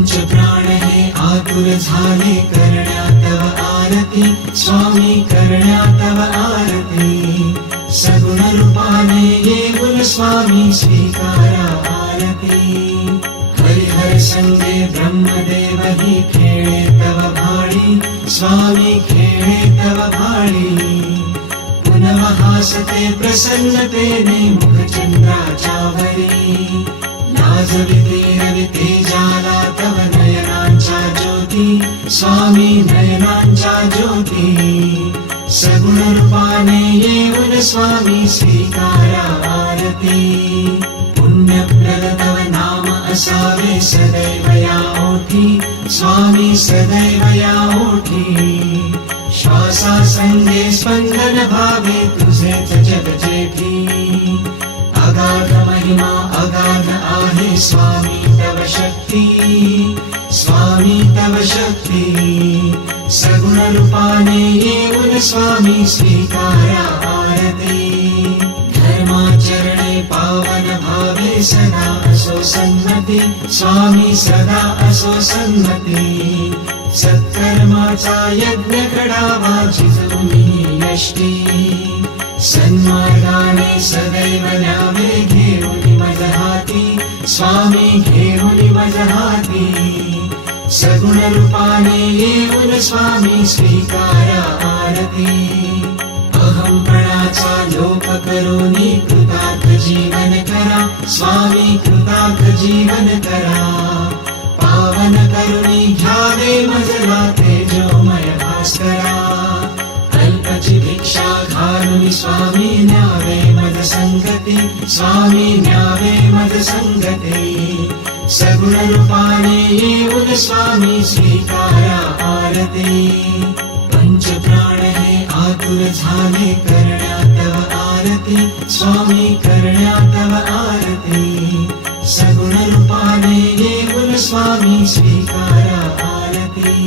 पंच प्राण हे आतुर झाले करण्या तव आरती स्वामी करण्या तव आरती सगुण रूपाने येऊन स्वामी स्वीकारा आरती हरिहर संगे ब्रह्मदेव ही खेळे तव भाळी स्वामी खेळे तव भाळी पुनः हासते प्रसन्नतेने मुखचंद्राच्यावरी लाजविते रविते जाला तव नयनांच्या ज्योती स्वामी नयनांच्या ज्योती सगुण रूपाने येऊन स्वामी स्वीकारा आरती पुण्यप्रद तव नाम असावे सदैव या ओठी स्वामी सदैव या ओठी श्वासा संगे स्पंदन भावे तुझेच जग जेठी अगाध महिमा अगाध आहे स्वामी तव शक्ती स्वामी तव शक्ती सगुण रूपाने येऊन स्वामी स्वीकारा आरती धर्माचरणे पावन भावे सदा असो सन्मती स्वामी सदा असो सन्मती सत्कर्माचा यज्ञ घडावा जिजूनी यष्टी सन्मार्गाने सदैव न्यावे घेऊन मज हाती स्वामी घेऊन मज हाती सगुण रूपाने येऊन स्वामी स्वीकारा आरती अहंपणाचा लोप करूनी कृतार्थ जीवन करा स्वामी कृतार्थ जीवन करा पावन करुणी घ्यावे मजला तेजोमय भास्करा अल्पची भिक्षा घालून स्वामी न्यावे मज संगती स्वामी न्यावे मज संगती सगुण रूपाने येऊन स्वामी स्वीकारा आरती पंच प्राण हे आतुर झाले करण्या तव आरती स्वामी करण्या तव आरती सगुण रूपाने येऊन स्वामी स्वीकारा आरती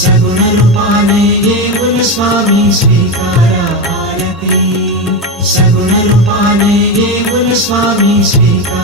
सगुण रूपाने येऊन स्वामी स्वीकारा आरती सगुण रूपाने येऊन स्वामी स्वीकारा